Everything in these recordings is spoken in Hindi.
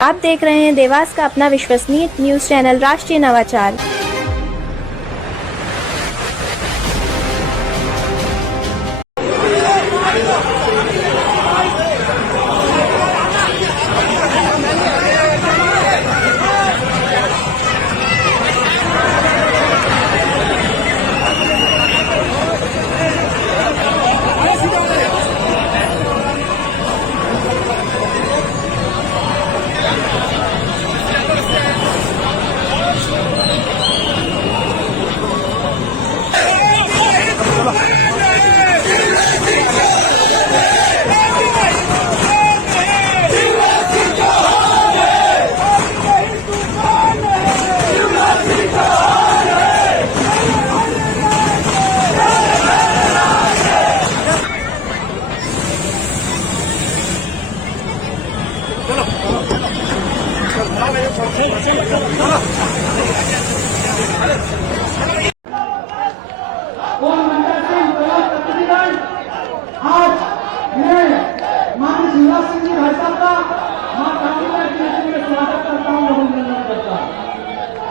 आप देख रहे हैं देवास का अपना विश्वसनीय न्यूज चैनल राष्ट्रीय नवाचार।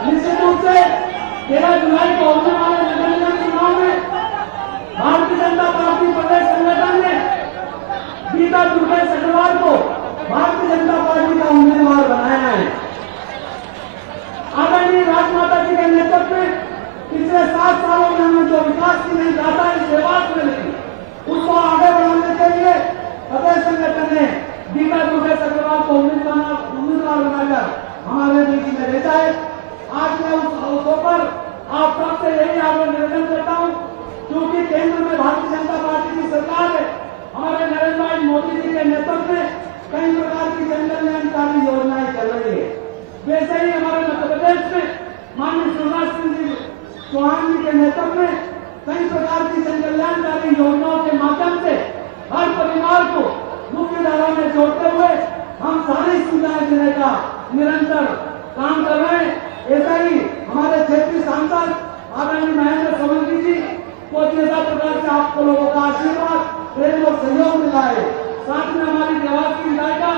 निश्चित रूप से 13 जुलाई को होने वाले नगर निगम चुनाव में भारतीय जनता पार्टी प्रदेश संगठन ने गीता दुर्गेश अग्रवाल को भारतीय जनता पार्टी का उम्मीदवार बनाया है। आदरणीय राजमाता जी के नेतृत्व में पिछले 7 सालों में हमने जो विकास की नई गाथा इस देवास में लिखी, उसको आगे बढ़ाने के लिए प्रदेश संगठन ने गीता दुर्गेश अग्रवाल को उम्मीदवार बनाकर हमारे बीच में भेजा है। आज मैं उस अवसर पर आप सबसे यही आग्रह निवेदन करता हूं, क्योंकि केंद्र में भारतीय जनता पार्टी की सरकार है, हमारे नरेंद्र भाई मोदी जी के नेतृत्व में कई प्रकार की जन कल्याणकारी योजनाएं चल रही है। वैसे ही हमारे मध्य प्रदेश में माननीय शिवराज सिंह जी चौहान जी के नेतृत्व में कई प्रकार की जन कल्याणकारी योजनाओं के माध्यम से हर परिवार को मुख्य धारा में जोड़ते हुए हम सारी सुविधाएं देने का निरंतर काम कर रहे हैं। ऐसा ही हमारे क्षेत्रीय सांसद आदरणीय महेंद्र सोलंकी जी को जैसा प्रकार से आपको लोगों का आशीर्वाद प्रेम और सहयोग मिला है, साथ में हमारी देवास की विधायिका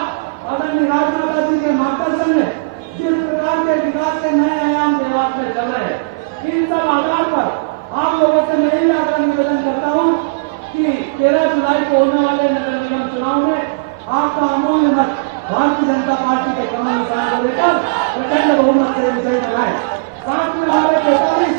आदरणीय राजमाता जी के मार्गदर्शन में जिस प्रकार के विकास के नए आयाम देवास में चल रहे हैं, इन सब आधार पर आप लोगों से मैं यही आग्रह निवेदन करता हूँ कि 13 जुलाई को होने वाले नगर निगम चुनाव में आपका अमूल्य मत भारतीय जनता पार्टी के कमल निशान को लेकर प्रचंड बहुमत से विजय दिलाए। साथ में हमारे 43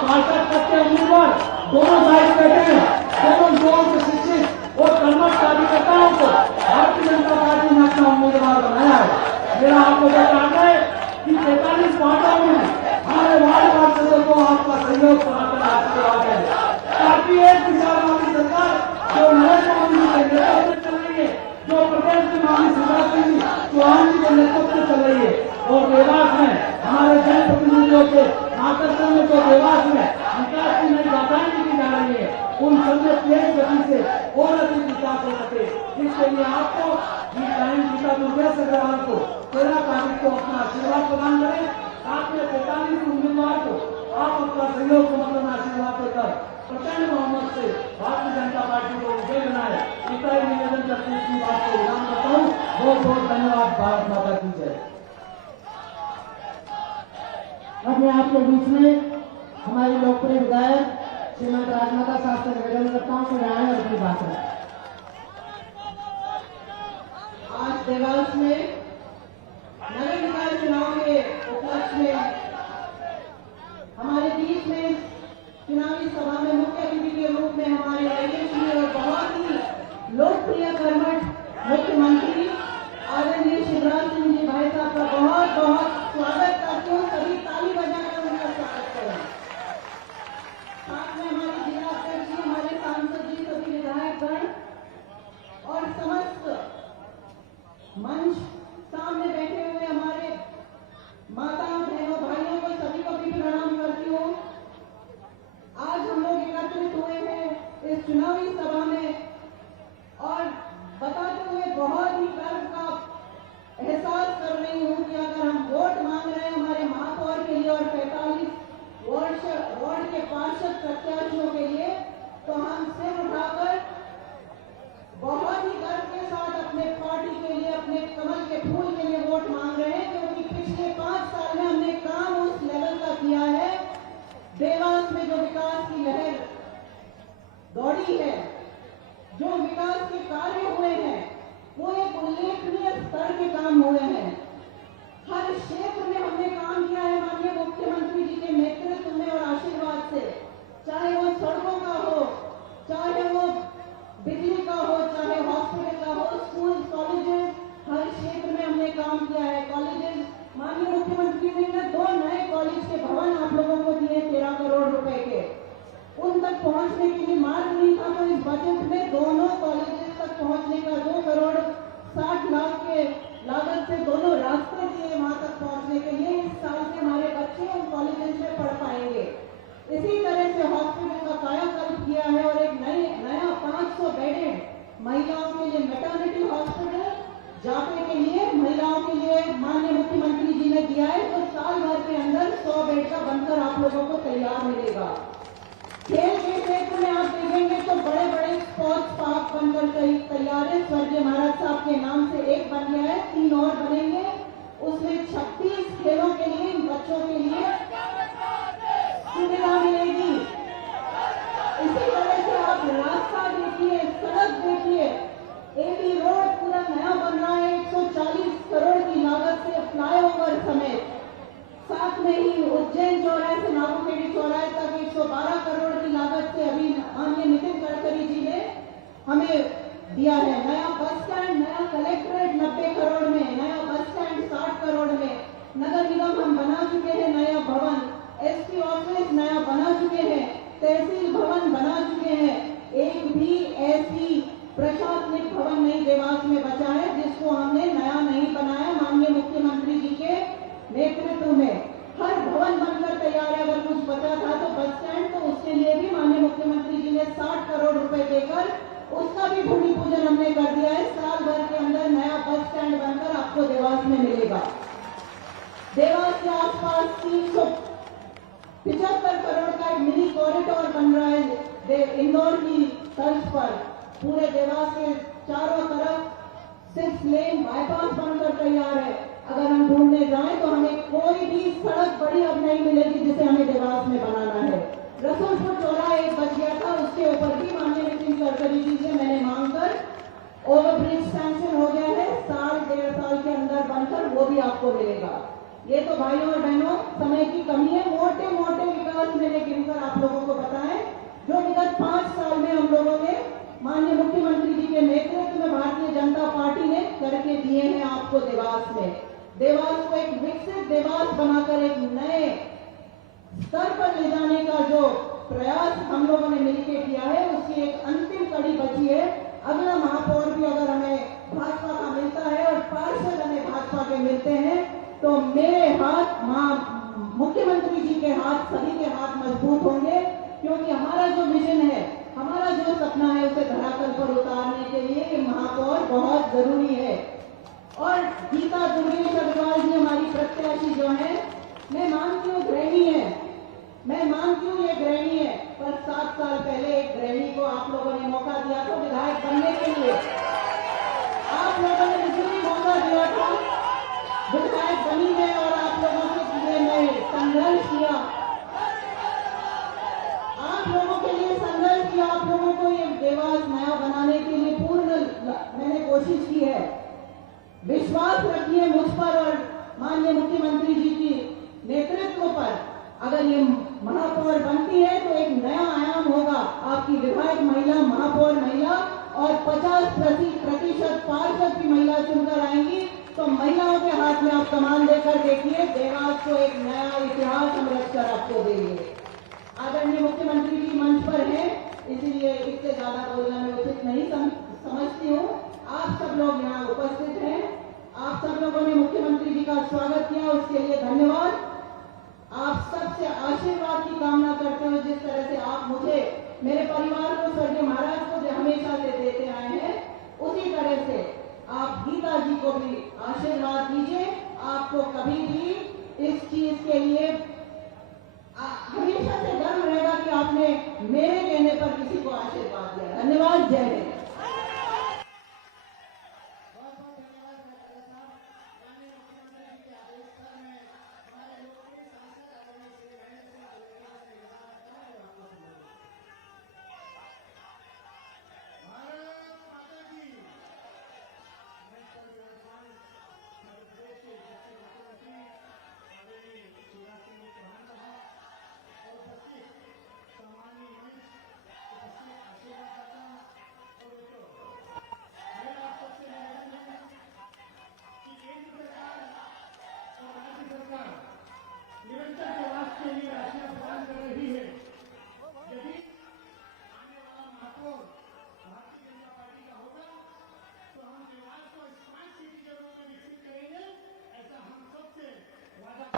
पार्षद पद के उम्मीदवार दोनों साइड बैठे हैं, दोनों जोर से शिक्षित और कर्मठ कार्यकर्ताओं को भारतीय जनता पार्टी ने अपना उम्मीदवार बनाया है। मेरा आप लोगों का आग्रह है कि 43 वार्डों में हमारे वार्ड पार्षदों को आपका सहयोग कराकर आशीर्वाद है, ताकि एक विचार वाली सरकार जो नरेंद्र मोदी के नेतृत्व में चल रही है, जो प्रदेश में माननीय शिवराज सिंह चौहान जी के नेतृत्व में चल रही है, और देवास में हमारे जनप्रतिनिधियों के आकर्षण में जो देवास में विकास की नई गाथाएं लिखी जा रही है, उन सबसे तेज गति से और अधिक विकास हो सके, इसके लिए आपको गीता दुर्गेश अग्रवाल को 13 तारीख को अपना आशीर्वाद प्रदान करें। साथ में 43 उम्मीदवार को आप अपना सहयोग समर्थन आशीर्वाद देकर प्रचंड बहुमत से भारतीय जनता पार्टी को विजय बनाए, इतना ही निवेदन करते हुए अपनी बात को विराम करता हूँ। बहुत बहुत धन्यवाद। भारत माता की जय। अब मैं आपके बीच में हमारी लोकप्रिय विधायक श्रीमती राजमाता साहब से निवेदन करता हूँ कि आए और अपनी बात रखें। आज देवास में नगर निकाय चुनाव के उपलक्ष्य में हमारे बीच में चुनावी सभा में मुख्य अतिथि के रूप में हमारे राजनीति और बहुत ही लोकप्रिय कर्मठ मुख्यमंत्री आदरणीय शिवराज सिंह जी भाई साहब का बहुत बहुत स्वागत करते हूँ। सभी ताली बजाकर उनका स्वागत करें। साथ में हमारे जिला अध्यक्ष जी, हमारे सांसद जी, सभी विधायकगण और समस्त मंच सामने बैठे हुए हमारे माताओं बहनों भाइयों को सभी को भी प्रणाम करती हूँ। आज हम लोग एकत्रित हुए हैं इस चुनावी सभा में और बताते हुए बहुत ही गर्व का एहसास कर रही हूँ कि अगर हम वोट मांग रहे हैं हमारे महापौर के लिए और 45 वार्ड के पार्षद प्रत्याशियों के लिए, तो हम सिर उठाकर बहुत ही गर्व के साथ अपने पार्टी के लिए, अपने कमल के फूल के लिए वोट दौड़ी है, जो विकास के कार्य हुए हैं वो एक उल्लेखनीय स्तर के काम हुए हैं। हर क्षेत्र में हमने काम किया है माननीय मुख्यमंत्री जी के नेतृत्व में और आशीर्वाद से, चाहे वो सड़कों का हो, चाहे वो बिजली का हो, चाहे हॉस्पिटल का हो, स्कूल कॉलेजेस, हर क्षेत्र में हमने काम किया है। कॉलेजेस, माननीय मुख्यमंत्री जी ने 2 नए कॉलेज के भवन आप लोगों को दिए 13 करोड़ रुपए के। उन तक पहुंचने के लिए मार्ग नहीं था, तो इस बजट में दोनों कॉलेजेस तक पहुंचने का 2 करोड़ 60 लाख के लागत से दोनों रास्ते दिए वहां तक पहुंचने के लिए। इस साल से हमारे बच्चे उन कॉलेजेस में पढ़ पाएंगे। इसी तरह से हॉस्पिटल का कायाकल्प किया है और एक नया 500 बेडेड महिलाओं के लिए मैटरनिटी हॉस्पिटल जापे के लिए महिलाओं के लिए माननीय मुख्यमंत्री जी ने दिया है, तो साल भर के अंदर 100 बेड का बनकर आप लोगों को तैयार मिलेगा। खेल के क्षेत्र में आप देखेंगे तो बड़े बड़े स्पोर्ट्स पार्क बनकर तैयार है। स्वर्गीय महाराज साहब के नाम से एक बन गया है, 3 और बनेंगे। उसमें 36 खेलों के लिए बच्चों के लिए सुविधा मिलेगी। इसी तरह से आप रास्ता देखिए, सड़क देखिए, एबी रोड पूरा नया बन रहा है 140 करोड़ की लागत से फ्लाईओवर समेत। साथ में ही उज्जैन चौराहे से नागोखेड़ी चौराहे तक 112 करोड़ की लागत से अभी माननीय नितिन गडकरी जी ने हमें दिया है। नया बस स्टैंड, नया कलेक्ट्रेट 90 करोड़ में, नया बस स्टैंड 60 करोड़ में, नगर निगम हम बना चुके हैं, नया भवन, एसपी ऑफिस नया बना चुके हैं, तहसील भवन बना चुके हैं। एक भी ऐसी प्रशासनिक भवन नहीं देवास में बचा है जिसको हमने नया नहीं बनाया। माननीय मुख्यमंत्री जी के नेतृत्व में हर भवन बनकर तैयार है। अगर कुछ बचा था तो बस स्टैंड, तो उसके लिए भी माननीय मुख्यमंत्री जी ने 60 करोड़ रुपए देकर उसका भी भूमि पूजन हमने कर दिया है। साल भर के अंदर नया बस स्टैंड बनकर आपको देवास में मिलेगा। देवास के आसपास 375 करोड़ का एक मिनी कॉरिडोर बन रहा है इंदौर की तर्ज पर। पूरे देवास के चारों तरफ 6 लेन बाईपास बनकर तैयार है। अगर हम ढूंढने जाएं तो हमें कोई भी सड़क बड़ी अब नहीं मिलेगी जिसे हमें देवास में बनाना है। रसूलपुर चौराहा एक बच गया था, उसके ऊपर भी माननीय नितिन गडकरी जी से मैंने मांगकर ओवरब्रिज सैंक्शन हो गया है। साल 1.5 साल के अंदर बनकर वो भी आपको मिलेगा। ये तो भाइयों और बहनों समय की कमी है। मोटे मोटे विकास मैंने गिनकर आप लोगों को बताएं जो विगत 5 साल में हम लोगों ने माननीय मुख्यमंत्री जी के नेतृत्व में भारतीय जनता पार्टी ने करके दिए हैं आपको देवास में। देवास को एक विकसित देवास बनाकर एक नए स्तर पर ले जाने का जो प्रयास हम लोगों ने मिलकर किया है, उसकी एक अंतिम कड़ी बची है। अगला महापौर भी अगर हमें भाजपा का मिलता है और पार्षद हमें भाजपा के मिलते हैं तो मेरे हाथ मुख्यमंत्री जी के हाथ, सभी के हाथ मजबूत होंगे, क्योंकि हमारा जो विजन है, हमारा जो सपना है, उसे धरातल पर उतारने के लिए ये महापौर बहुत जरूरी है। और गीता दुर्गेश अग्रवाल जी हमारी प्रत्याशी जो है, मैं मानती हूँ गृहिणी है, मैं मानती हूँ ये गृहिणी है, पर 7 साल पहले एक गृहिणी को आप लोगों ने मौका दिया था विधायक बनने के लिए। आप लोगों ने मुझे मौका दिया था, विधायक बनी है और आप लोगों के लिए मैं संघर्ष किया, आप लोगों के लिए संघर्ष किया, आप लोगों को ये देवास नया बनाने के लिए पूर्ण मैंने कोशिश की है। विश्वास रखिए मुझ पर और माननीय मुख्यमंत्री जी की नेतृत्व पर। अगर ये महापौर बनती है तो एक नया आयाम होगा। आपकी विधायक महिला, महापौर महिला और 50% पार्षद भी महिला चुनकर आएंगी, तो महिलाओं के हाथ में आप कमान देकर देखिए, देवास को एक नया इतिहास हम रखकर आपको देंगे। आदरणीय मुख्यमंत्री जी मंच पर हैं, इसीलिए इससे ज्यादा बोलना मैं उचित नहीं समझती हूँ। आप सब लोग यहाँ उपस्थित हैं, आप सब लोगों ने मुख्यमंत्री जी का स्वागत किया, उसके लिए धन्यवाद। आप सबसे आशीर्वाद की कामना करते हुए जिस तरह से आप मुझे, मेरे परिवार को, स्वर्गीय महाराज को जो हमेशा से देते आए हैं, उसी तरह से आप गीता जी को भी आशीर्वाद दीजिए। आपको कभी भी इस चीज के लिए हमेशा से गर्व रहेगा कि आपने मेरे कहने पर किसी को आशीर्वाद दिया। धन्यवाद। जय हिंद।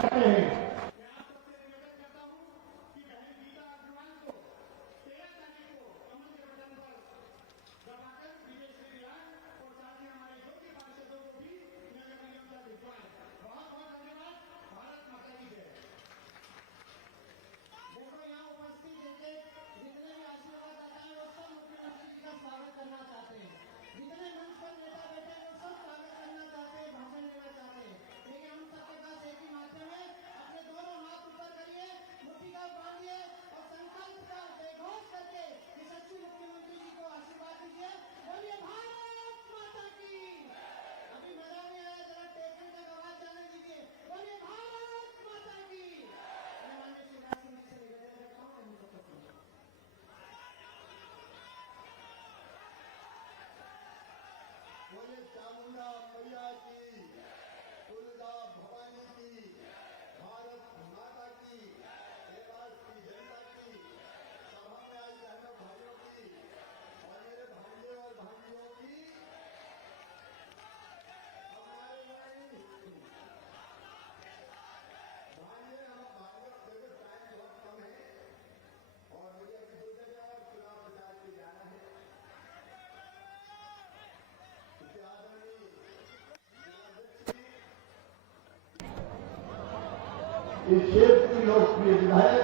करते हैं। बोले चामुंडा मैया की, दुर्गा भवानी की, भारत माता की, देवास की जनता की, सभा में आई बहनों भाइयों की और मेरे भाइयों और भाइयों की, हमारे भाइयों देखो टाइम बहुत कम है और मुझे अभी 2 जगह और चुनाव प्रचार पे जाना है। इस क्षेत्र की लोकप्रिय विधायक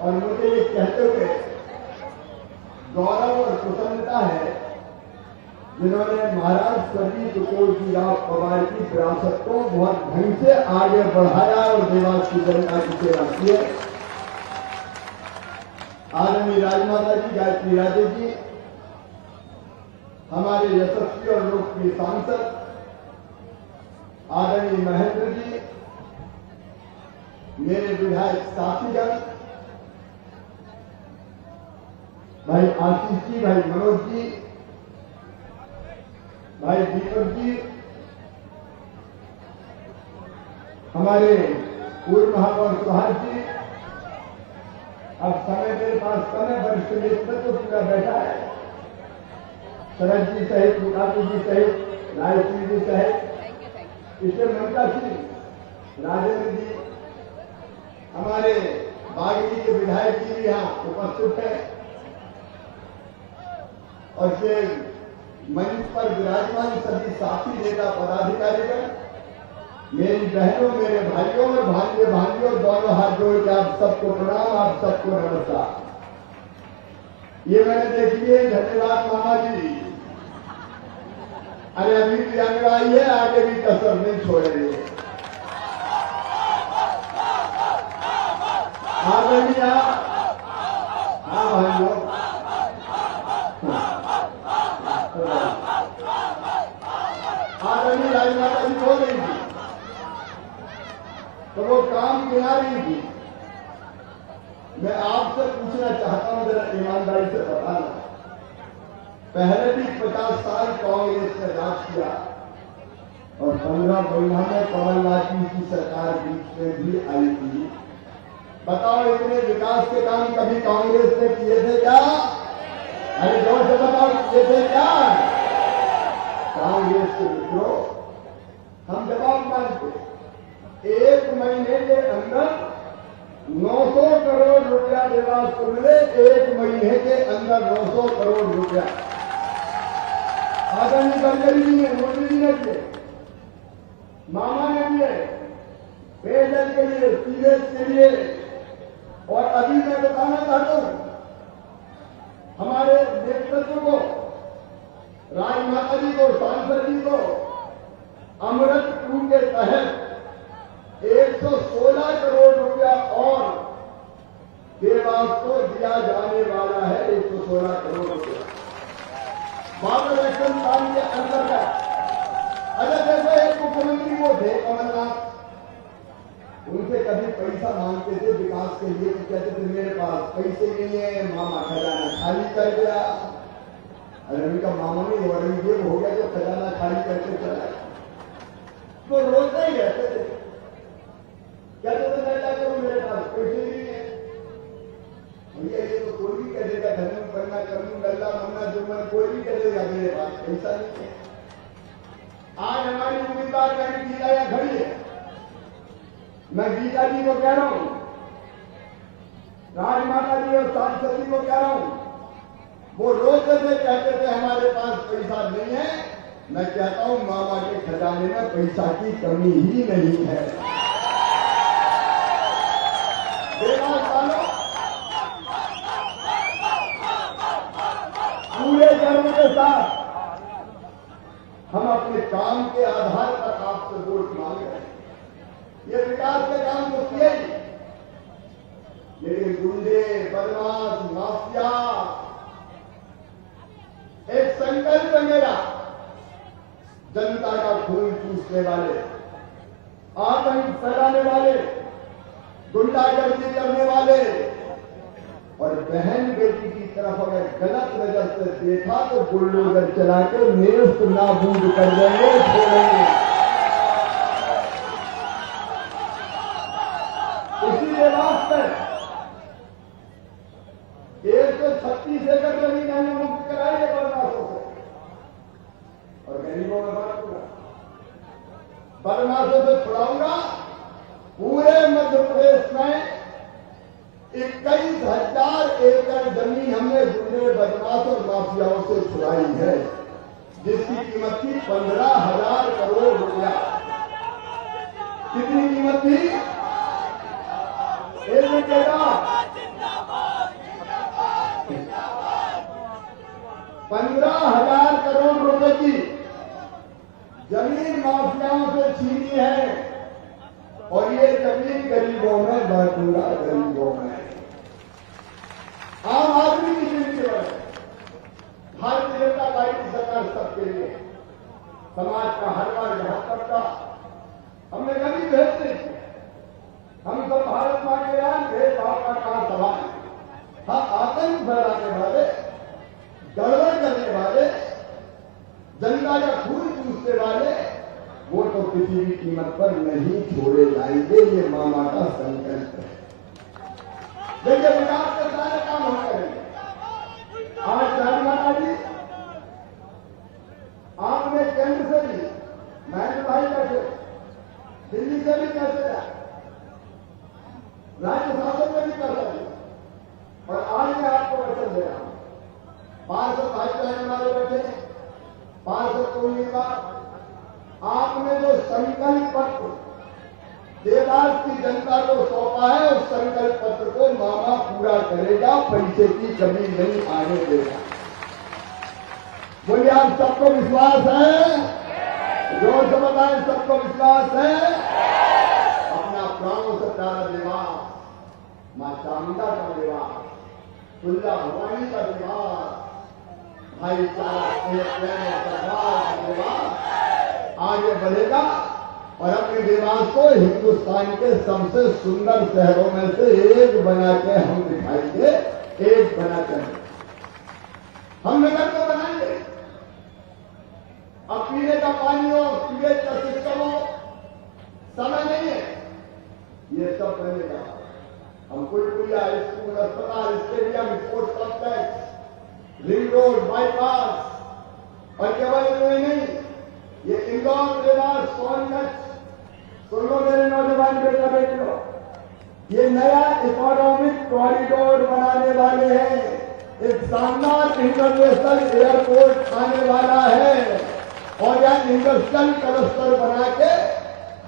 और मुझे ये कहते हुए गौरव और प्रसन्नता है जिन्होंने महाराज स्वर्गीय तुकोजी राव पवार की विरासत को बहुत ढंग से आगे बढ़ाया और देवास की जनता की सेवा की है। आदरणीय राजमाता जी गायत्री राजे जी, हमारे यशस्वी और लोकप्रिय सांसद आदरणीय महेंद्र जी, मेरे विधायक साथीगण, भाई आशीष जी, भाई मनोज जी, भाई दीपक जी, हमारे पूर्व महापौर सुहास जी, अब समय मेरे पास कम है, वरिष्ठ नेतृत्व पूरा बैठा है, शरद जी सहित, मुकाती जी सहित, राय सिंह जी सहित, इससे ममता सिंह, राजेंद्र जी, हमारे बागली के विधायक जी भी यहाँ उपस्थित है और ये मंच पर विराजमान सभी साथी नेता पदाधिकारीगण, मेरी बहनों, मेरे भाइयों और भांजियों दोनों हाथ जोड़ के आप सबको प्रणाम, आप सबको नमस्कार। ये मैंने देख लिए, धन्यवाद मामा जी। अरे अभी भी आने आई है, आगे भी कसर नहीं छोड़ेंगे। आदरणीय, हाँ भाइयों, आदरणीय राजमाता जी बोल रही थी तो वो काम गिना रही थी। मैं आपसे पूछना चाहता हूं, जरा ईमानदारी से बताना, पहले भी 50 साल कांग्रेस ने राज किया और 15 महीना में कमलनाथ जी की सरकार बीच में भी आई थी। बताओ, इतने विकास के काम कभी कांग्रेस ने किए थे क्या? अरे जोर से बताओ, किए थे क्या? कांग्रेस के मित्रों, हम जवाब मांगते, 1 महीने के अंदर 900 करोड़ रुपया देवास को मिले, 1 महीने के अंदर 900 करोड़ रुपया। आदरणीय गडकरी जी ने, मोदी जी ने दिए, मामा ने दिए, पेयजल के लिए, सीवेज के लिए। और अभी मैं बताना चाहता हूं हमारे नेतृत्व को, राजमाता जी को, सांसद जी को, अमृत 2 के तहत 116 करोड़ रुपया और देवास को दिया जाने वाला है। 116 करोड़ रुपया वाटर एक्शन प्लान के अंतर्गत। अगर जैसे एक मुख्यमंत्री वो थे कमलनाथ, उनसे कभी पैसा मांगते थे विकास के लिए, तो कहते थे मेरे पास पैसे नहीं है, मामा खजाना खाली कर गया। अरे उनका मामा नहीं औरंगजेब हो गया जो खजाना खाली करके चला, तो रोते ही रहते थे, कहते थे मैं क्या करूं, मेरे पास पैसे नहीं है। भैया ये तो कोई भी कह देगा, धर्म करना करूं, गल्ला मन्ना जुर्मन, कोई भी कह देगा मेरे पास पैसा नहीं है। आज हमारी उम्मीदवार बहन गीला खड़ी है, मैं गीता जी को कह रहा हूं, राजमाता जी और सांसद जी को कह रहा हूं, वो रोते थे, कहते थे हमारे पास पैसा नहीं है। मैं कहता हूं मामा के खजाने में पैसा की कमी ही नहीं है। देवास वालों, पूरे गर्व के साथ हम अपने काम के आधार पर आपसे वोट मांग रहे हैं। ये विकास के काम तो किए ही, लेकिन गुंडे, बदमाश, माफिया, एक संकल्प है मेरा, जनता का खून चूसने वाले, आतंक फैलाने वाले, गुंडागर्दी करने वाले और बहन बेटी की तरफ अगर गलत नजर से देखा तो बुलडोजर चला के नेस्त नाबूद कर देंगे, छोड़ेंगे। इसीलिए वास्ते 136 एकड़ जमीन हमने मुक्त कराई है बदमाशों से और गरीबों में बांटूंगा। बदमाशों से छुड़ाऊंगा। पूरे मध्य प्रदेश में 21,000 एकड़ जमीन हमने गुंडे, बदमाश और माफियाओं से छुड़ाई है, जिसकी कीमत थी 15,000 करोड़ रुपया। कितनी कीमत थी? एक कहता 15,000 करोड़ रुपए की जमीन माफियाओं से छीनी है और ये जमीन गरीबों में बांटूंगा, गरीबों में। आम आदमी की जिंदगी है। भारतीय जनता पार्टी की सरकार सबके लिए, समाज का हर वर्ग, हर तबका, हमने कभी भेद नहीं किया। हम सब भारत मां के यहाँ भेदभाव का कहां सवाल है। हाँ, आतंक फैलाने वाले, गड़बड़ करने वाले, जनता का खून चूसने वाले, वो तो किसी भी कीमत पर नहीं छोड़े जाएंगे। ये मामा का संकल्प है। देखिए, विकास के सारे काम हम करेंगे। आज राजमाता जी, आपने केंद्र से भी, मैं भाई कैसे, दिल्ली से भी कैसे जाए, राज्य शासन में भी कर सकते। और आज मैं आपको वचन दे रहा हूं, 500 भाजपा रहने वाले बैठे, 500 को उम्मीदवार, आपने जो संकल्प पत्र देवास की जनता को सौंपा है, उस संकल्प पत्र को मामा पूरा करेगा, पैसे की कमी नहीं आने देगा। बोलिए, आप सबको विश्वास है? जोर से बताएं, सबको विश्वास है? अपना प्राणों से प्यारा देवास, मां चामुंडा का देवास, तुलजा भवानी का देवास, भाईचारा का देवास आगे बढ़ेगा और अपने देवास को हिंदुस्तान के सबसे सुंदर शहरों में से एक बना के हम दिखाएंगे, एक बना कर हम नगर को बनाएंगे। अब पीने का पानी हो, सीवेज का सिस्टम हो, समय नहीं है, ये सब बनेगा। हम पुलिया, स्कूल, अस्पताल, stadium, sports complex, ring road, bypass और केवल इतने नहीं, ये इंदौर, देवास, सोनभद्र, सुन लो मेरे नौजवान बेटा बेटियों, ये नया इकोनॉमिक कॉरिडोर बनाने वाले हैं। एक शानदार इंटरनेशनल एयरपोर्ट आने वाला है और यह इंडस्ट्रियल क्लस्टर बना के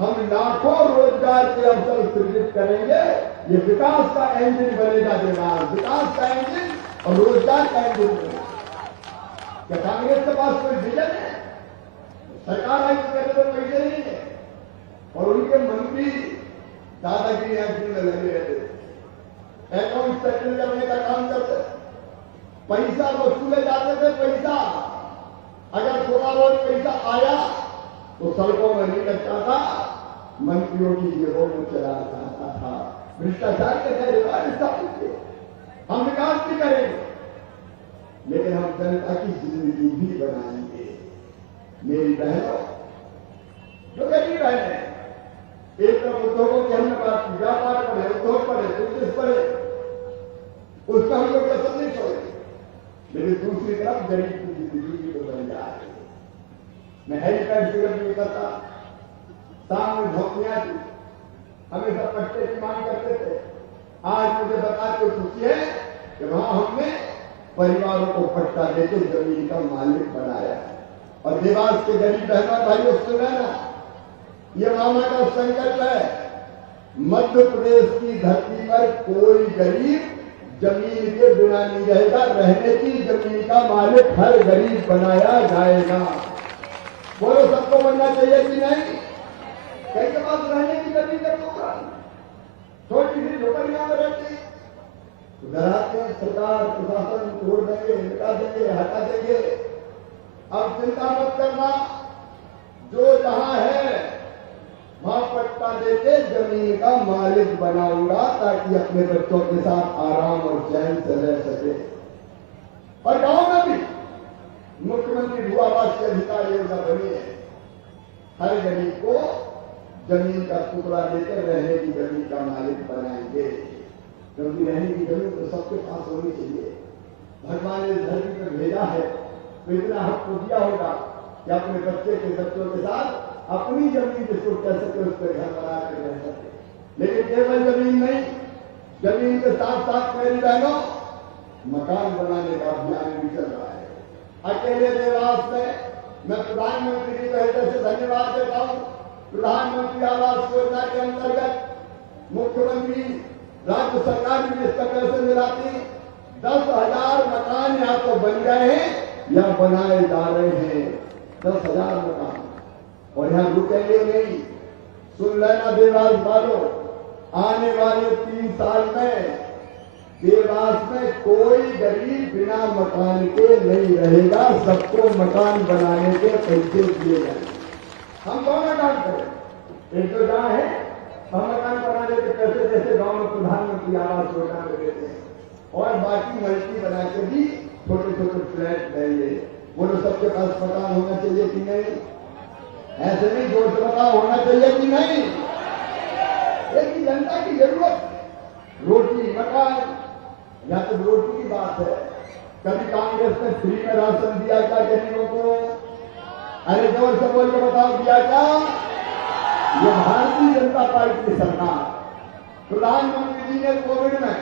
हम लाखों रोजगार के अवसर सृजित करेंगे। ये विकास का इंजन बनेगा देवास, विकास का इंजन और रोजगार का इंजन बनेगा। क्या कांग्रेस के पास कोई विजन है? सरकार आई तो कहते तो पैसे नहीं है और उनके मंत्री दादागिरी एक्टिंग में लगे रहते, अकाउंट सेटल करने का काम करते, पैसा वसूले जाते थे। पैसा अगर थोड़ा बहुत पैसा आया तो सड़कों में नहीं लगता था, मंत्रियों की जेबों में चला जाता था। भ्रष्टाचार के तहत हम विकास भी करेंगे, लेकिन हम जनता की जिंदगी भी बनाएंगे। मेरी बहनों, जो गरीब बहन है, एक तरफ उद्योगों की हमने बात की, व्यापार पढ़े, उद्योग पढ़े, बिजनेस पढ़े, उसका हम लोग असर नहीं छोड़े, लेकिन दूसरी तरफ गरीब की जिंदगी भी तो बन जा रही है। मैं हेल्थ का जिक्र नहीं करता, सामने झोंपड़ियां थी, हमेशा पट्टे की मांग करते थे। आज मुझे बता के खुशी है कि वहां हमने परिवारों को पट्टा देकर जमीन का मालिक बनाया। और देवास के गरीब बहनों भाइयों सुन रहे ना, ये मामा का संकल्प है, मध्य प्रदेश की धरती पर कोई गरीब जमीन के बिना नहीं रहेगा, रहने की जमीन का मालिक हर गरीब बनाया जाएगा। बोलो सबको बनना चाहिए कि नहीं? कई के पास रहने की जमीन का प्रोग्राम, छोटी सी झोपड़ियां में रहती, घराते सरकार प्रशासन छोड़ देंगे, मिटा देंगे, हटा देंगे। अब चिंता मत करना, जो जहां है वहां पट्टा देके जमीन का मालिक बनाऊंगा ताकि अपने बच्चों के साथ आराम और चैन से रह सके। और गांव में भी मुख्यमंत्री भू आवास की अधिकार योजना बनी है, हर गरीब को जमीन का टुकड़ा देकर रहने की जमीन का मालिक बनाएंगे। क्योंकि रहने की जमीन तो सबके पास होनी चाहिए। भगवान ने धरती पर भेजा है तो इतना हक को दिया होगा कि अपने बच्चों के साथ अपनी जमीन जिसको कह सके उस पर घर बना कर रह सके। लेकिन केवल जमीन नहीं, जमीन के साथ साथ मेरी बहनों मकान बनाने का अभियान भी चल रहा है। अकेले देवास में मैं प्रधानमंत्री की हृदय से धन्यवाद देता हूं। प्रधानमंत्री आवास योजना के अंतर्गत मुख्यमंत्री राज्य सरकार भी इसका पैसे मिलाती 10,000 मकान या तो बन गए हैं या बनाए जा रहे हैं। 10,000 मकान, और यहां रुकेंगे नहीं। सुन लेना देवास वालों, आने वाले 3 साल में देवास में कोई गरीब बिना मकान के नहीं रहेगा। सबको मकान बनाने के पैसे दिए जाएंगे। हम दोनों काम करें, एक तो जहां है हम मकान बनाने के पैसे जैसे गांव में प्रधानमंत्री आवास योजना में देते हैं, और बाकी मल्टी बना के भी छोटे छोटे फ्लैट देंगे। बोलो सबके पास मकान होना चाहिए कि नहीं? ऐसे नहीं, जोर से बताओ, होना चाहिए कि नहीं? एक जनता की जरूरत, रोटी मकान, या तो रोटी की बात है। कभी कांग्रेस ने फ्री में राशन दिया क्या गरीबों को? अरे जोर से बोल के बताओ, दिया क्या? ये भारतीय जनता पार्टी की सरकार, प्रधानमंत्री जी ने कोविड में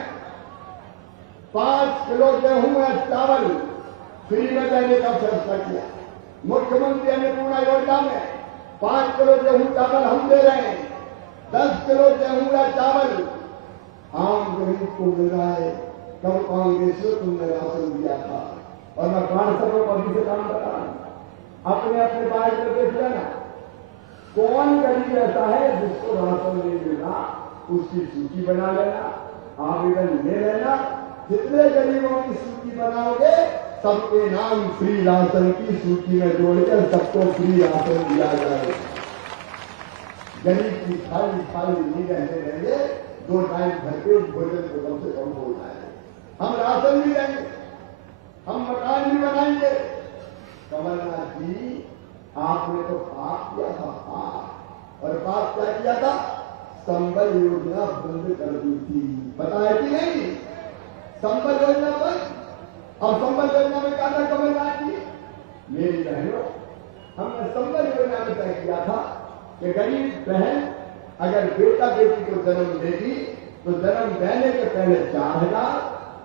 5 किलो गेहूं या चावल फ्री में देने का फैसला किया। मुख्यमंत्री अन्नपूर्णा योजना में 5 किलो गेहूं चावल हम दे रहे हैं। 10 किलो गेहूं या चावल आम गरीब को मिल रहा है। कब कांग्रेस को तुमने राशन दिया था? और मैं 500 अभी से काम कर रहा हूं। अपने अपने बाइक में देख लेना, कौन गरीब ऐसा है जिसको राशन नहीं मिल रहा, उसकी सूची बना लेना, आवेदन ले लेना। जितने गरीबों की सूची बनाओगे सबके नाम फ्री राशन की सूची में जोड़कर सबको फ्री राशन दिया जाए। गरीब की खाली खाली नहीं रहने देंगे, 2 टाइम भरपूर भोजन को कम से कम हो जाए। हम राशन भी देंगे, हम मकान भी बनाएंगे। कमलनाथ जी, आपने तो पाप किया था, पाप। और पाप क्या किया था? संबल योजना बंद कर दी थी, बताया कि नहीं? संबल योजना बंद। अब संबल योजना में क्या था कमलनाथ जी? मेरी बहनों, हमने संबल योजना में तय किया था कि गरीब बहन अगर बेटा बेटी को जन्म देगी तो जन्म देने के पहले 4,000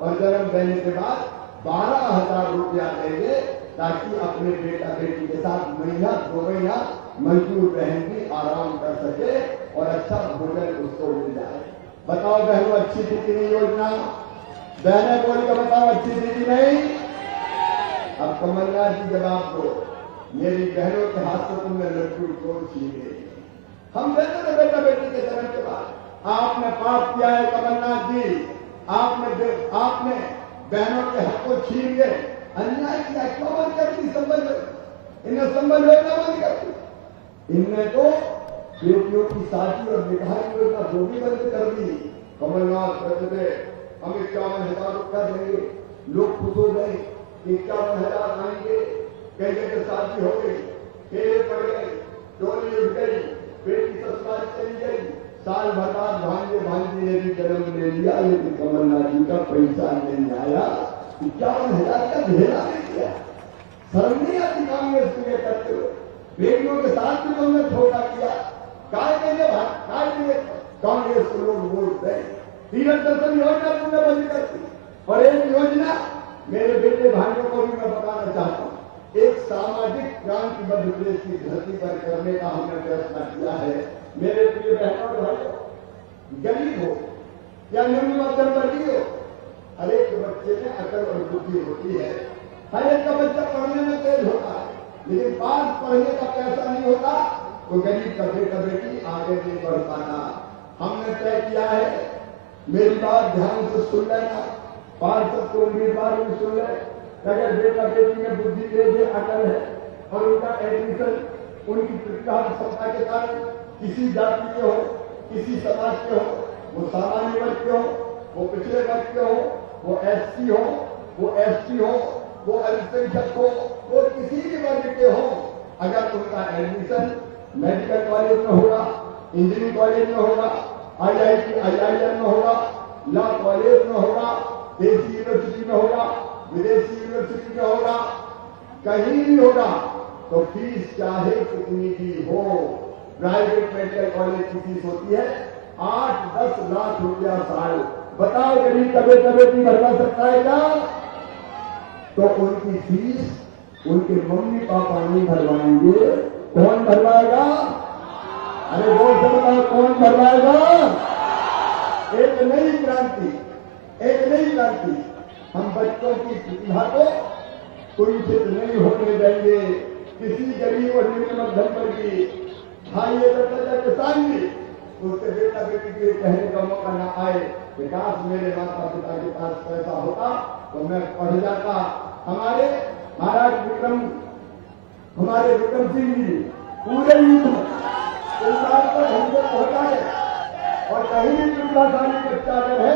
और जन्म देने के बाद 12,000 रुपया देंगे, ताकि अपने बेटा बेटी के साथ महीना 2 महीना मजदूर बहन भी आराम कर सके और अच्छा भोजन उसको मिल जाए। बताओ बहनों, अच्छी थी कि नहीं योजना? बहनें बोल के बताओ, अच्छी थी कि नहीं? अब कमलनाथ जी जवाब दो, मेरी बहनों के हाथ से तुमने लड्डू कौन छीने? हम देते थे बेटा बेटी के जन्म के बाद। आपने पाप किया है कमलनाथ जी, आपने बहनों के हक को छीन के अन्याय किया। क्यों बंद कर दी संबल? इन्हें संबल योजना बंद कर दी। इनने तो बेटियों की शादी और निकाह की योजना वो भी बंद कर दी। कमलनाथ कहते थे हम 51,000 रुपया देंगे, लोग खुश हो गए, 51,000 आएंगे, कई जगह शादी हो गई, फेरे पड़ गए, टोली उठ गई, बेटी ससुराल चली गई, साल भर बाद भांजी ने भी जन्म ले लिया, लेकिन कमलनाथ जी का पैसा नहीं आया। 51,000 का घेरा नहीं किया। शर्म नहीं आती कांग्रेस के करते हुए? बेटियों के साथ भी तुमने धोखा किया। काय देंगे कांग्रेस को लोग वोट दें। तीरथ दर्शन योजना तुमने बंद कर दी। और एक योजना मेरे बेटे भाइयों को भी मैं बताना चाहता हूं, एक सामाजिक क्रांति मध्य प्रदेश की धरती पर करने का हमने फैसला किया है। मेरे प्रिय बहनों और भाइयों, गरीब हो या निम्न मध्यम वर्गीय हो, हर एक बच्चे में अकल और बुद्धि होती है। हर एक का बच्चा पढ़ने में तेज होता है, लेकिन पास पढ़ने का पैसा नहीं होता तो गरीब का बेटा बेटी आगे नहीं बढ़ पाता। हमने तय किया है, मेरी बात ध्यान से सुन लेना, पार्षद को उम्मीदवार भी सुन ले, अगर बेटा बेटी में बुद्धि तेज है, अकल है और उनका एडमिशन उनकी प्रतिभा क्षमता के कारण किसी जाति के हो, किसी समाज के हो, वो सामान्य वर्ग के हो, वो पिछड़े वर्ग के हो, वो एससी हो, वो एसटी हो, वो अल्पसंख्यक हो, वो किसी भी वर्ग के हो, अगर उनका एडमिशन मेडिकल कॉलेज में होगा, इंजीनियरिंग कॉलेज में होगा, IIT IIM में होगा, लॉ कॉलेज में होगा, देशी यूनिवर्सिटी में होगा, विदेशी यूनिवर्सिटी में होगा, कहीं भी होगा, तो फीस चाहे कितनी भी हो, प्राइवेट मेडिकल कॉलेज की फीस होती है 8-10 लाख रुपया साल। बताओ गरीब का बेटा बेटी भरवा सकता है क्या? तो उनकी फीस उनके मम्मी पापा नहीं भरवाएंगे, कौन भरवाएगा? अरे बोल से बताओ, कौन भरवाएगा? एक नई क्रांति, एक नई क्रांति। हम बच्चों की प्रतिभा को कुंठित नहीं होने देंगे। किसी गरीब और निम्न मध्यम वर्गीय भाई या किसान भी उसके बेटा बेटी के कहने का मौका न आए कि काश मेरे माता पिता के पास पैसा होता तो मैं पढ़ जाता। हमारे महाराज विक्रम सिंह जी पूरे युद्ध में इस बात पर हमको पहुंचाए और कहीं भी प्रतिभाशाली बच्चा अगर है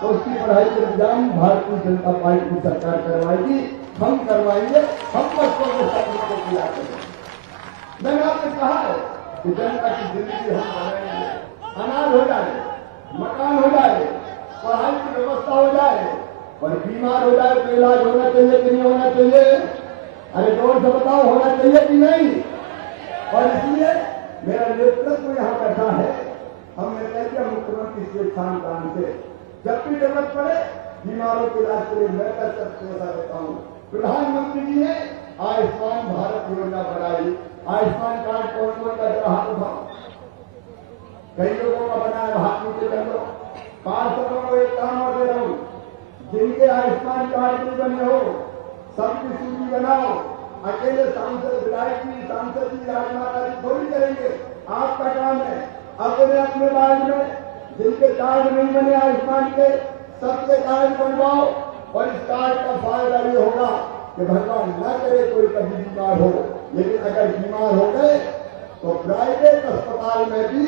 तो उसकी पढ़ाई के इंतजाम भारतीय जनता पार्टी की सरकार करवाएगी, हम करवाएंगे, हम बच्चों के सपनों को पूरा करेंगे। मैंने आपसे कहा है कि जनता की जिंदगी हम बनाएंगे, अनाज हो जाए, मकान हो जाए, पढ़ाई की व्यवस्था हो जाए और बीमार हो जाए तो इलाज होना चाहिए कि नहीं होना चाहिए? अरे जोर से बताओ, होना चाहिए कि नहीं? और इसलिए मेरा नेतृत्व यहाँ बैठा है। हमने तय किया मुख्यमंत्री स्वेच्छान दान से जब भी जरूरत पड़े बीमारों के इलाज के लिए मैं पैसा देता हूँ। प्रधानमंत्री जी ने आयुष्मान भारत योजना बनाई। आयुष्मान कार्ड कौन कौन का जरा हाथ उठाओ। कई लोगों का बनाया, हाथ नीचे कर लो। 500 को एक काम और दे रहा हूँ, जिनके आयुष्मान कार्ड नहीं बने हो सबकी सूची बनाओ। अकेले सांसद विधायक जी, सांसद जी, राजमाता जी थोड़ी करेंगे, आपका काम है। अपने अपने वार्ड में जिनके कार्ड नहीं बने आयुष्मान के, सबके कार्ड बनवाओ और इस कार्ड का फायदा ये होगा कि भगवान न करे कोई कभी बीमार हो, लेकिन अगर बीमार हो गए तो प्राइवेट अस्पताल में भी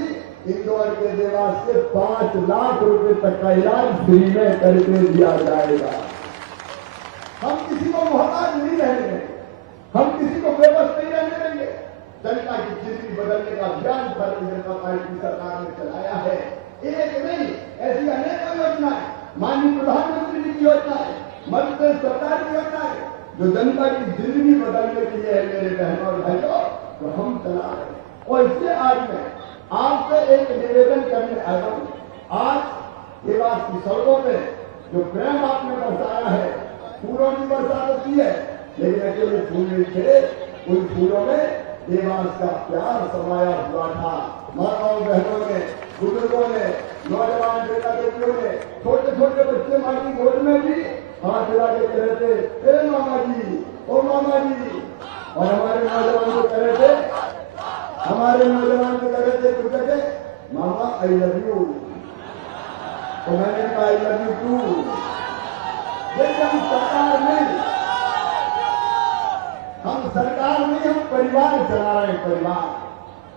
इंदौर के देवास से 5 लाख रुपए तक का इलाज फ्री में करके दिया जाएगा। हम किसी को मोहताज नहीं रहेंगे, हम किसी को बेबस नहीं रहने देंगे। जनता की जिंदगी बदलने का अभियान भारतीय जनता पार्टी सरकार ने चलाया है। एक नहीं, ऐसी अनेक योजनाएं, माननीय प्रधानमंत्री जी की योजनाएं, मध्य प्रदेश सरकार की योजनाएं जो जनता की जिंदगी बदलने के लिए है मेरे बहनों और भाइयों, तो हम चला रहे हैं। और इसलिए आज मैं आपसे एक निवेदन करने आया हूं। आज देवास की सड़कों पे जो प्रेम आपने बरसाया है, फूलों की बरसात होती है, लेकिन अकेले फूल नहीं थे, उन फूलों में देवास का प्यार समाया हुआ था। माताओं बहनों ने, बुजुर्गों ने, नौजवान बेटा बेटियों ने, छोटे छोटे बच्चे माँ की गोद में भी हाथ हिला के कह रहे थे, ए मामा जी, ओ मामा जी। और हमारे नौजवान को कह रहे थे, कुछ जगह मामा आई लव यू, तो मैंने कहा आई लव यू टू। लेकिन हम सरकार नहीं, हम परिवार चला रहे हैं। परिवार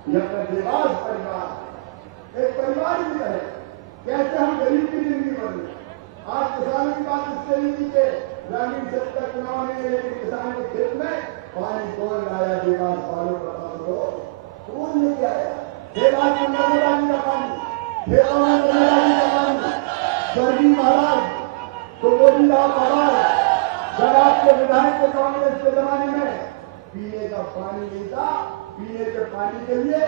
ये अपना देवास परिवार एक परिवार की तरह। कैसे हम गरीब की जिंदगी बदले। आज किसानों की बात इससे नहीं की के ग्रामीण क्षेत्र का चुनाव नहीं है, लेकिन किसान के खेत में पानी कौन लाया? देवास वालों को बता दो, कौन लेके आया? देवास में नर्मदा जी का पानी, देवास में नर्मदा जी का पानी। स्वर्गीय महाराज सुबोधीराव महाराज जब आपके विधायक के कांग्रेस के जमाने में पीने का पानी नहीं था, पीने के पानी के लिए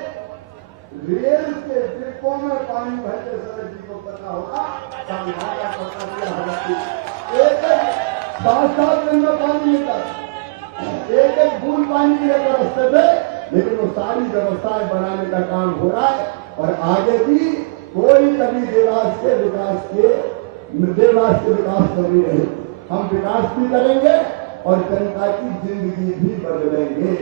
रेल से ड्रिप कुओं में पानी भरते समय जिनको पता होगा समझाया पता दिया हमारी एक 7-7 दिन में पानी मिलता, एक बूंद पानी की व्यवस्था थे, लेकिन वो सारी व्यवस्थाएं बनाने का काम हो रहा है। और आगे भी कोई कभी देवास के विकास कमी नहीं, हम विकास भी करेंगे और जनता की जिंदगी भी बदलेंगे।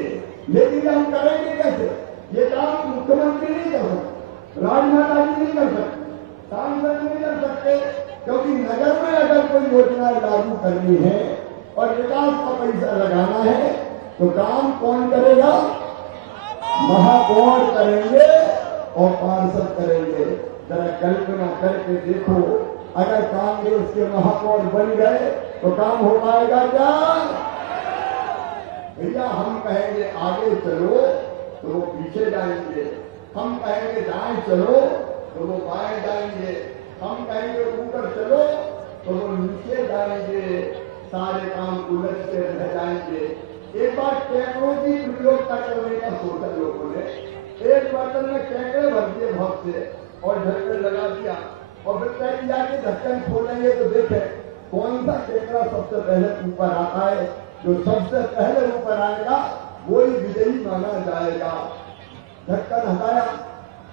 लेकिन हम करेंगे कैसे? ये काम मुख्यमंत्री नहीं कर सकते, राजमाता जी नहीं कर सकते, सांसद नहीं कर सकते, क्योंकि नगर में अगर कोई योजना लागू करनी है और विकास का पैसा लगाना है तो काम कौन करेगा? महापौर करेंगे और पार्षद करेंगे। जरा कल्पना करके देखो, अगर कांग्रेस के महापौर बन गए तो काम हो पाएगा क्या? भैया हम कहेंगे आगे चलो तो वो पीछे जाएंगे, हम कहेंगे दाएं चलो तो वो बाएं जाएंगे, हम कहेंगे ऊपर चलो तो वो नीचे जाएंगे, सारे काम उलझते रह जाएंगे। एक बार टेक्नोलॉजी प्रयोग करने का सोचा लोगों ने, एक बर्तन में केकड़े भर दिए बहुत से और ढक्कन लगा दिया और फिर तय किया कि ढक्कन खोलेंगे तो देखें कौन सा केकड़ा सबसे पहले ऊपर आता है। जो सबसे पहले ऊपर आएगा वही विजयी माना जाएगा। ढक्कन हटाया,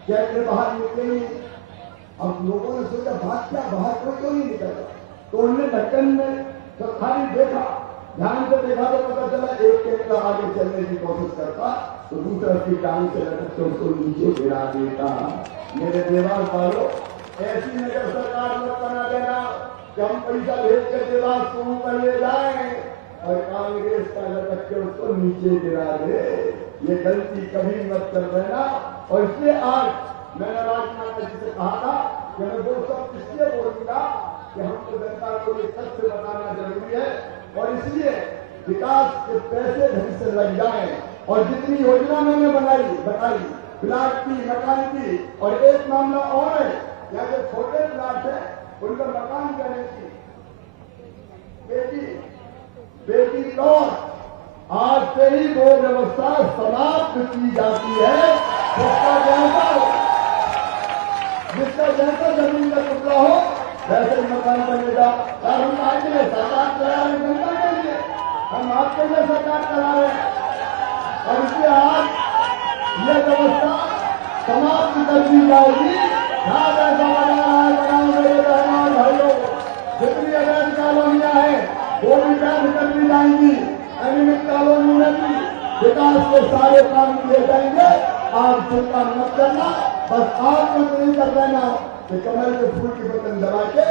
केकड़े बाहर निकले नहीं। अब लोगों ने सोचा बाहर कोई क्यों नहीं निकला, तो उन्होंने ढक्कन में तो खाली देखा, ध्यान से देखा तो पता चला एक केकड़ा आगे चलने की कोशिश करता तो दूसरा उसकी टांग से लटक के उसको नीचे गिरा देता। मेरे देवास वालों, ऐसी नगर सरकार मत बना देना कि हम पैसा भेज के देवास को ऊपर ले जाए और कांग्रेस का लटक के उसको नीचे गिरा दे। ये गलती कभी मत कर देना। और इसलिए आज मैंने राजमाता जी से कहा था कि मैं वो सब इसलिए बोलूंगा कि हमको जनता को ये सत्य बताना जरूरी है और इसलिए विकास के पैसे ढंग से लग जाए। और जितनी योजना मैंने बताई प्लाट की, मकान की, और एक मामला और है, यहाँ जो छोटे प्लाट है उनका मकान गारंटी बेटी लॉन, आज से ही वो व्यवस्था समाप्त की जाती है। जिसका जैसा जमीन का टुकड़ा हो वैसे मकान बनेगा। और हम आगे सरकार चला रहे जनता के लिए, हम आपके लिए सरकार चला रहे हैं और इसलिए आज यह व्यवस्था समाप्त कर दी जाएगी। जहां ऐसा बनाओ मेरे बहनों और भाइयों, जितनी अवैध कॉलोनियां हैं वो भी बंद कर दी जाएंगी। अनियमित कॉलोनी में भी विकास के सारे काम किए जाएंगे। आप चिंता मत करना, बस आप कुछ नहीं कर देना कि कमल के फूल की बटन दबा के